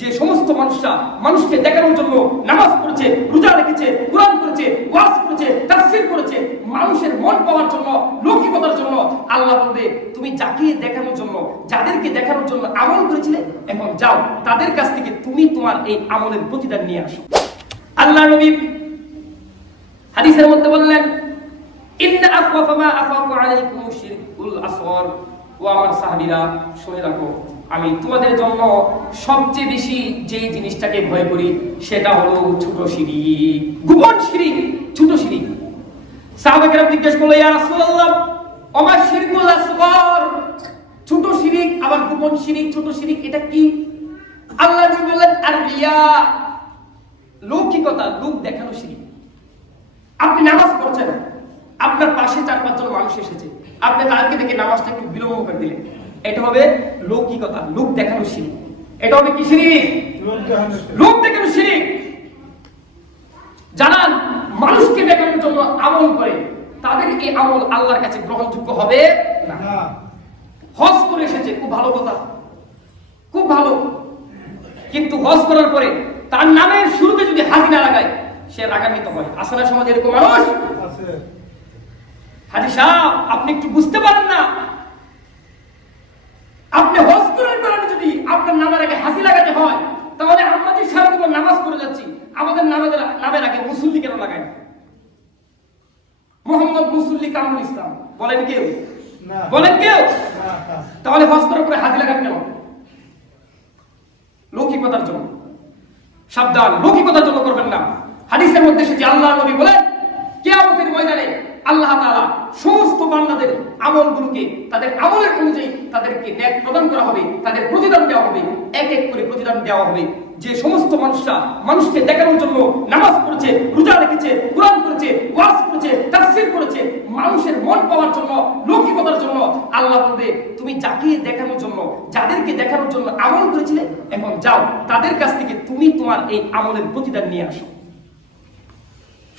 যে সমস্ত মানুষরা মানুষকে দেখানোর জন্য নামাজ পড়েছে, রোজা রেখেছে, কোরআন করেছে, ওয়াজ করেছে, তাফসীর করেছে, মানুষের মন পাওয়ার জন্য, লৌকিকতার জন্য, আল্লাহ বলবে তুমি যাকে দেখানোর জন্য, যাদেরকে দেখানোর জন্য আমল করেছিলে, এখন যাও তাদের কাছ থেকে তুমি তোমার এই আমলের প্রতিদান নিয়ে আসো। আল্লাহ নবী হাদিসের মধ্যে বললেন, ইন্না আখওয়াফা মা আখাফু আলাইকুম শিরকুল আসগর। ও আমার সাহাবীরা, শুনে রাখো, আমি তোমাদের জন্য সবচেয়ে বেশি যে জিনিসটাকে ভয় করি সেটা হলো ছোট শিরক, গোপন শিরক, ছোট শিরক। সাহাবায়ে জিজ্ঞেস করলো, ইয়া রাসূলুল্লাহ, ওমা শিরকুল আসগর, ছোট শিরক আবার গোপন শিরক, ছোট শিরক এটা কি? আল্লাহ নবী বললেন, আর রিয়া, লৌকিকতা, লোক দেখানো শিরক। আপনি নামাজ পড়ছেন, আপনার পাশে 4-5 জন মানুষ এসেছে, আপনি তাদেরকে দেখে নামাজটা একটু বিলম্ব করে দিলেন, এটা হবে লৌকিকতা, লোক দেখানো শিরক। এটা হবে কি শিরক? লোক দেখানো শিরক। যারা মানুষকে দেখানোর জন্য আমল করে তাদের এই আমল আল্লাহর কাছে গ্রহণযোগ্য হবে না। হজ করে এসেছে, খুব ভালো কথা, খুব ভালো, কিন্তু হজ করার পরে তার নামের শুরুতে যদি হাজি না লাগায় সে রাগান্বিত হয়। আসলে সমাজে এরকম মানুষ আছে। হাজি সাহেব, আপনি একটু বুঝতে পারেন না, আপনি হজ করার কারণে যদি আপনার নামের আগে হাজি লাগাতে হয়, তাহলে আমরা যে সারা জীবন নামাজ পড়ে যাচ্ছি, আমাদের নামের আগে মুসল্লি কেন লাগায়? মোহাম্মদ মুসল্লি কামরুল ইসলাম বলেন কেউ? বলেন কেউ? তাহলে হজ করার পরে হাজি লাগান কেন? লৌকিকতার জন্য। সাবধান, লৌকিকতার জন্য করবেন না। হাদিসের মধ্যে এসেছে, আল্লাহ নবী বলেন, কিয়ামতের ময়দানে আল্লাহ তাআলা সমস্ত বান্দাদের আমলগুলোকে তাদের আমলের অনুযায়ী তাদেরকে ন্যায় প্রদান করা হবে, তাদের প্রতিদান দেওয়া হবে, এক এক করে প্রতিদান দেওয়া হবে। যে সমস্ত মানুষরা মানুষকে দেখানোর জন্য নামাজ পড়েছে, রোজা রেখেছে, কোরআন করেছে, ওয়াজ করেছে, তাফসীর করেছে, মানুষের মন পাওয়ার জন্য, লৌকিকতার জন্য, আল্লাহ বলবে তুমি যাকে দেখানোর জন্য, যাদেরকে দেখানোর জন্য আমল করেছিলে, এখন যাও তাদের কাছ থেকে তুমি তোমার এই আমলের প্রতিদান নিয়ে আসো।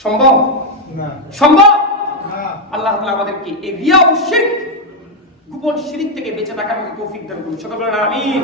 সম্ভব না? সম্ভব? আল্লাহ তাআলা আমাদেরকে এই রিয়া ও শিরক, গোপন শিরক থেকে বেঁচে থাকার তৌফিক দান করুন। সকলে বলেন আমিন।